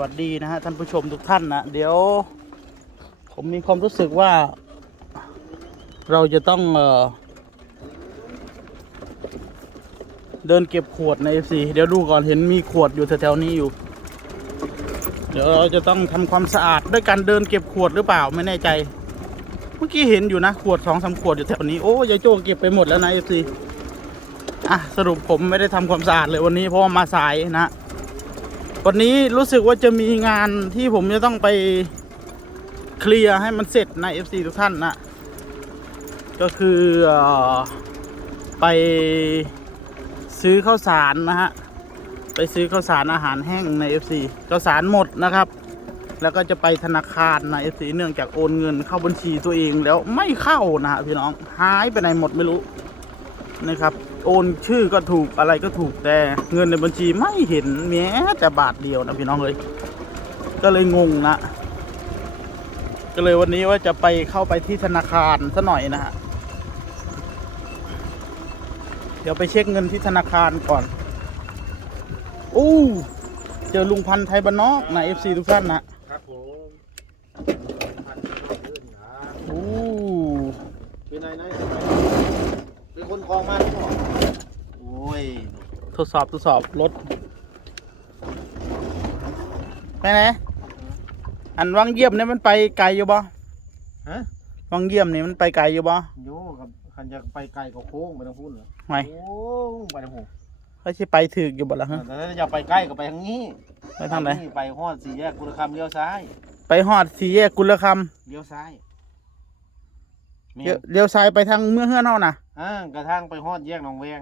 วัสดีนะฮะท่านผู้ชมทุกท่านนะเดี๋ยว ผมมีความรู้สึกว่า เราจะต้องเออเดินเก็บขวดใน FC เดี๋ยวดูก่อนเห็นมีขวดอยู่แถวๆนี้อยู่ เดี๋ยวเราจะต้องทำความสะอาดด้วยการเดินเก็บขวดหรือเปล่าไม่แน่ใจ เมื่อกี้เห็นอยู่นะขวดสองสามขวดอยู่แถวนี้โอ้ยายโจ้เก็บไปหมดแล้วนะ FC อะสรุปผมไม่ได้ทำความสะอาดเลยวันนี้เพราะว่ามาสายนะ วันนี้รู้สึกว่าจะมีงานที่ผมจะต้องไปเคลียร์ให้มันเสร็จนะ FC ทุกท่านนะ ก็คือออไปซื้อข้าวสารนะฮะ ไปซื้อข้าวสารอาหารแห้งใน FC ข้าวสารหมดนะครับ แล้วก็จะไปธนาคารนะ FC เนื่องจากโอนเงินเข้าบัญชีตัวเองแล้วไม่เข้านะฮะพี่น้องหายไปไหนหมดไม่รู้ นะครับ โอนชื่อก็ถูกอะไรก็ถูกแต่เงินในบัญชีไม่เห็นแม้แต่บาทเดียวนะพี่น้องเลยก็เลยงงนะก็เลยวันนี้ว่าจะไปเข้าไปที่ธนาคารซะหน่อยนะฮะเดี๋ยวไปเช็คเงินที่ธนาคารก่อนอู้เจอลุงพันธ์ไทยบ้านนอกนะเอฟซีทุกท่านนะครับผมพันเลื่อนหาอู้เป็นไงนะเป็น คนคลองมาหรือเปล่าโอ้ยทดสอบทดสอบรถไปไหนอันวังเยี่ยมเนี่ยมันไปไกลอยู่บ่ฮะวังเยี่ยมนี่มันไปไกลอยู่บ่โยกับคันจะไปไกลก็โค้งไปทางพุ่นเหรอไม่โอ้งไปทางหูเขาสิไปถึกอยู่บ่ล่ะฮะแต่ถ้าจะไปใกล้ก็ไปทางนี้ไปทางไหนไปฮอดสี่แยกกุลคำเลี้ยวซ้าย ไปฮอดสี่แยกกุลคเลี้ยวซ้ายำ เลี้ยวเลี้ยวซ้ายไปทางเมืองเฮือนเฮาน่ะอ่ากระทั่งไปฮอดแยกหนองแวง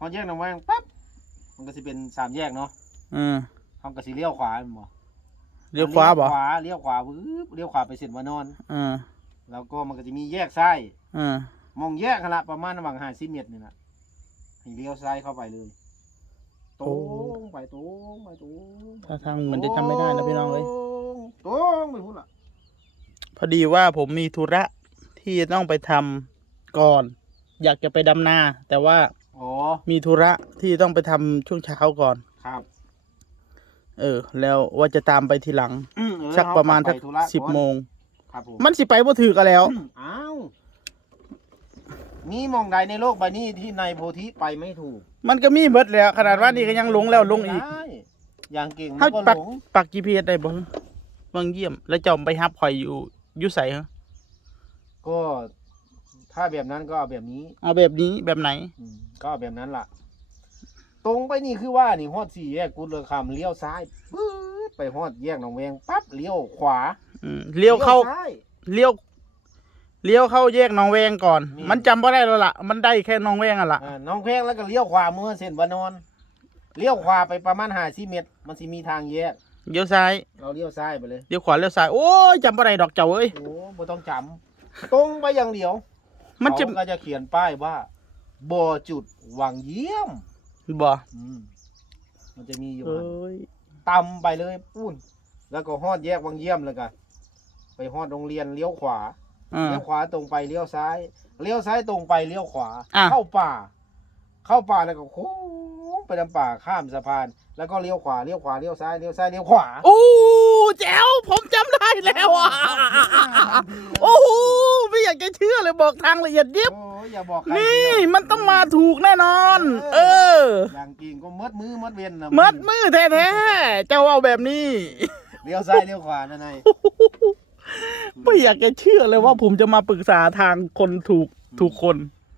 ฮอดแยกหนองแวงปั๊บมันก็สิเป็นสามแยกเนาะอืมเขาก็สิเลี้ยวขวาแม่นบ่เลี้ยวขวาบ่เลี้ยวขวาเลี้ยวขวาบึ๊บเลี้ยวขวาไปเสร็จมานอนอืมแล้วก็มันก็จะมีแยกซ้ายอืมมองแยกกันละประมาณระหว่างห้าสิบเมตรนี่นะให้เลี้ยวซ้ายเข้าไปเลยตรงไปตรงไปตรงถ้าทางเหมือนจะจำไม่ได้นะพี่น้องเอ้ยตรงไปพุ่นละพอดีว่าผมมีธุระ ที่จะต้องไปทำก่อน อยากจะไปดำนา แต่ว่าอ๋อมีธุระที่ต้องไปทำช่วงเช้าก่อน ครับเออ แล้วว่าจะตามไปทีหลัง อืเออสักประมาณสักเอไปธุะสิบก่อนโมง ครับผมมันสิไปบ่ถือกันแล้ว อ้าวมีหมองใดในโลกใบนี้ที่นายโพธิไปไม่ถูกมันก็มีเบิดแล้ว ขนาดว่านี่ก็ยังหลงแล้วหลงอีก ได้อย่างเก่งถ้ามันก็ปัก หลงปัก GPS ได้บ่วังเยี่ยม แล้วจอมไปฮับข่อยอยู่อยู่ใส่ฮะ ก็ถ้าแบบนั้นก็เอาแบบนี้เอาแบบนี้แบบไหน อืมก็เอาแบบนั้นล่ะ ตรงไปนี่คือว่านี่ฮอดสี่แยกกุลคำเลี้ยวซ้ายปื๊ดไปฮอดแยกหนองแวงปั๊บเลี้ยวขวาอืมเลี้ยวเข้าซ้ายเลี้ยวเลี้ยวเข้าแยกหนองแวงก่อน นี่ มันจำบ่ได้แล้วล่ะ มันได้แค่หนองแวงอะล่ะอ่าน้องแพงแล้วก็เลี้ยวขวามือเส้นวานอนเลี้ยวขวาไปประมาณห้าสิเมตร มันสิมีทางแยก เลี้ยวซ้ายเราเลี้ยวซ้ายไปเลย เลี้ยวขวาเลี้ยวซ้ายโอ้ยจำบ่ได้ดอกเจ้าเอ้ยโอ้บ่ต้องจำ ตรงไปอย่างเดียวมันจะเขาก็จะเขียนป้ายว่าบ่อจุดวังเยี่ยมบ่อืมมันจะมีอยู่เอ้หั่นยตำไปเลยปุ้น แล้วก็ฮอดแยกวังเยี่ยมแล้วกันไปฮอดโรงเรียนเลี้ยวขวา อ่า เลี้ยวขวาตรงไปเลี้ยวซ้าย เลี้ยวซ้ายตรงไปเลี้ยวขวา อะ เข้าป่า เข้าป่าแล้วก็โค้งไปลำป่าข้ามสะพาน แล้วก็เลี้ยวขวาเลี้ยวขวาเลี้ยวซ้ายเลี้ยวซ้ายเลี้ยวขวาโอ้แจ๋วผมจำได้แล้วอะโอ้โห ไม่อยากจะเชื่อเลยบอกทางละเอียดยิบโอ้ยอย่าบอกใครนี่เดียวมันต้องมาถูกแน่นอน เอออย่างจริงก็มัดมือมัดเวียนนะมัดมือแท้ๆเจ้าเอาแบบนี้เลี้ยวซ้ายเลี้ยวขวานั่นไงไม่อยากจะเชื่อเลยว่าผมจะมาปรึกษาทางคนถูกถูกคน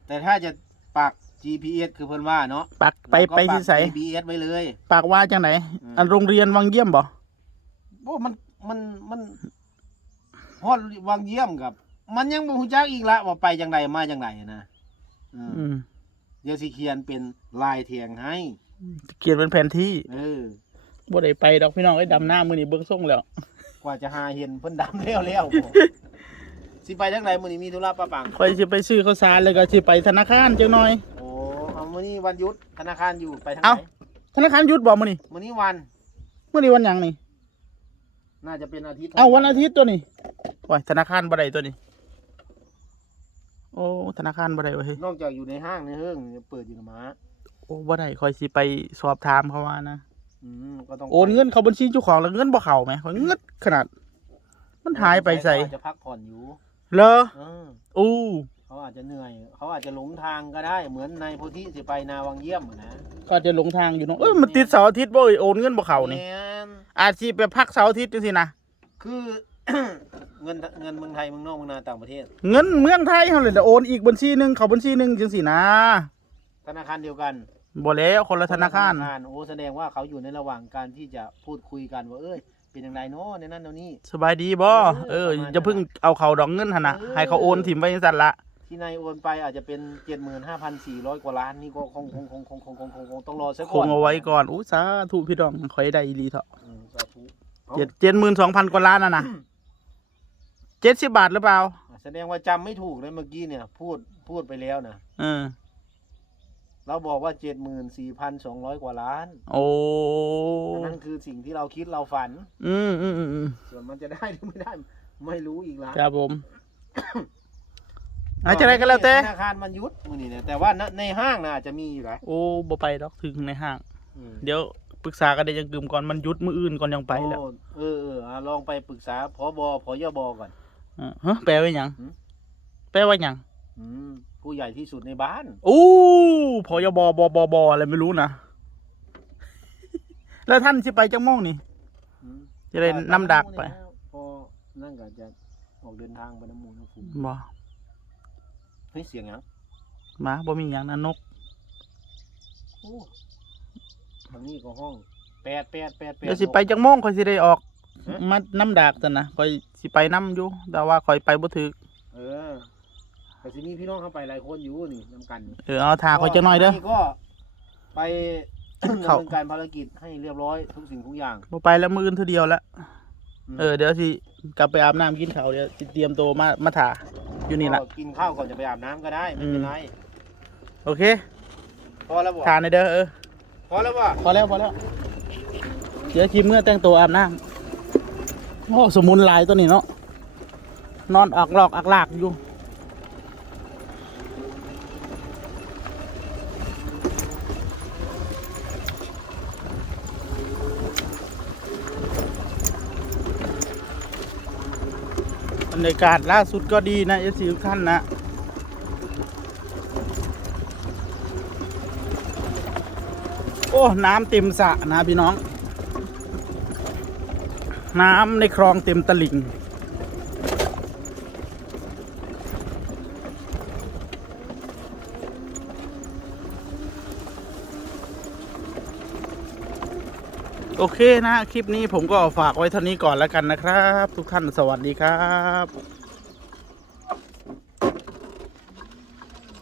แต่ถ้าจะปัก GPS คือเพิ่นว่าเนาะปักไปเราก็ไปที่ใสปัก GPS ไว้เลย ปากว่าจังไหน อืม อันโรงเรียนวังเยี่ยมบ่ โอ้มันมันมันฮอดวังเยี่ยมกับ มันยังบ่ฮู้จักอีกละว่าไปจังไดมาจังไดนะอืมอืมเดี๋ยวสิเขียนเป็นลายเทียงให้ เขียนเป็นแผนที่เออ บ่ได้ไปดอกพี่น้องไอ้ยดำหน้ามือนี่เบิ้งส่งแล้ว กว่าจะหาเห็นเพิ่นดำแล้วแล้วบ่ สิไปจังไดมื้อนี้มีธุระปะปังคอยสิไปซื้อข้าวสารแล้วก็สิไปธนาคารจังหน่อย โอ้เอามื้อนี้วันหยุดธนาคารอยู่ไปทางเอ้าไหนธนาคารหยุดบ่มื้อนี้มื้อนี้วันมื้อนี้วันหยังนี่ น่าจะเป็นอาทิตย์เอาวันอาทิตย์ตัวนี้โอ้ยธนาคารบ่ได้ตัวนี้โอ้ธนาคารบ่ได้เว้ยนอกจากอยู่ในห้างในเฮิงเปิดอยู่กับหมาโอ้บ่ได้คอยสิไปสอบถามเขาว่านะอืมก็ต้องโอนเงินเขาบัญชีเจ้าของแล้วเงินบ่เข้าไหมเขาเงินขนาด มันหายไปใส่เขาอาจจะพักผ่อนอยู่เหรอเอออู้เขาอาจจะเหนื่อย เขาอาจจะหลงทางก็ได้ เหมือนในโพธิสิไปนาวังเยี่ยมอะนะก็อาจจะหลงทางอยู่เนาะเอ้ยมันติดเสาร์อาทิตย์บ่เอ้ยโอนเงินบ่เข้านี่แม่นอาชีพไปพักเสาร์อาทิตย์จังซี่นะคือ เงินเงินเมืองไทยเมืองนอกเมืองนาต่างประเทศ เงินเมืองไทยเฮาเลยแต่โอนอีกบัญชีหนึงเข้าบัญชีหนึงจังซี่นะธนาคารเดียวกันบ่แล้วคนละธนาคารโอ้แสดงว่าเขาอยู่ในระหว่างการที่จะพูดคุยกันว่าเอ้ยเป็นอย่างไรเนาะในนั้นเดี๋ยวนี้สบายดีบ่เอเอออประมาณจะเพิ่งเอาเขาดอกเงินหั่นน่ะเออให้เขาโอนถิ่มไว้จังซั่นละที่นายโอนไปอาจจะเป็นเจ็ดหมื่นห้าพันสี่ร้อยกว่าล้านนี่ก็คงคงคงคงคงคงคงคงต้องรอสักคงเอาไว้ก่อนอู้สาธุพี่ดองข่อยได้อีหลีเถาะอืมสาธุเอาเจ็ดเจ็ดหมื่นสองพันกว่าล้านน่ะนะ เจ็ดสิบบาทหรือเปล่า แสดงว่าจำไม่ถูกเลยเมื่อกี้เนี่ย พูดพูดไปแล้วนะเออ เราบอกว่าเจ็ดหมื่นสี่พันสองร้อยกว่าล้านโอ้อันนั่นคือสิ่งที่เราคิดเราฝัน อืมอืมอืมอืมส่วนมันจะได้หรือไม่ได้ ไม่รู้อีกละครับผมอาจจะได้ก็แล้วแต่ ธนาคารมันยุดมือนี่เนี่ยแต่ว่าณในห้างน่ะอาจจะมีอยู่หลายโอ้บ่ไปดอกถึงในห้าง อืม เดี๋ยวปรึกษากันได้ยังกึมก่อนมันหยุดมืออื่นก่อนยังไปแล้ว โอ้เออเอออะลองไปปรึกษาพบพยบก่อนเออฮะแปลว่าหยัง หืม แปลว่าหยังอืมผู้ใหญ่ที่สุดในบ้านอู้พอยบบบบบอะไรไม่รู้นะ แล้วท่านสิไปจังม่องนี่อืมจะได้นำดักไปพอนั่นก็จะออกเดินทางไปน้ำมูลน้ำฟูบ่เฮ้ยเสียงหยังมาบ่มีหยังนะนก โอ้ทางนี้ก็ห้องแปดแปดแปดแปดเดี๋ยวสิไปจังม่องค่อยสิได้ออกฮะมาน้ำดักกันนะค่อย สิไปน้ำอยู่ แต่ว่าค่อยไปบ่ถึกเออแต่สิมีพี่น้องเข้าไปหลายคนอยู่นี่น้ำกันนี่เออเอาทาค่อยจังหน่อยเด้อทางก็ ไปกินดำข้าว เนินการภารกิจให้เรียบร้อยทุกสิ่งทุกอย่าง บ่ไปแล้วมื้ออื่นเทีเดียวแล้วมเออเดี๋ยวสิกลับไปอาบน้ำกินข้าวเดี๋ยวสิเตรียมตัวมามาถ่าอยู่นี่ละก็กินข้าวก่อนจะไปอาบน้ำก็ได้ไม่เป็นไรโอเคพอแล้วบ่ถ่าในอยเด้อเออพอแล้วบ่พอแล้วพอแล้วเดี๋ยวคิมเมื่อแต่งตัวอาบน้ำ โอ้สมุนลายตัวนี้เนาะนอนออกหลอกอักลากอยู่บรรยากาศล่าสุดก็ดีนะเอซีทุกท่านนะโอ้ น้ำเต็มสระนะพี่น้อง น้ำในคลองเต็มตลิ่งโอเคนะ คลิปนี้ผมก็ฝากไว้เท่านี้ก่อนแล้วกันนะครับ ทุกท่านสวัสดีครับ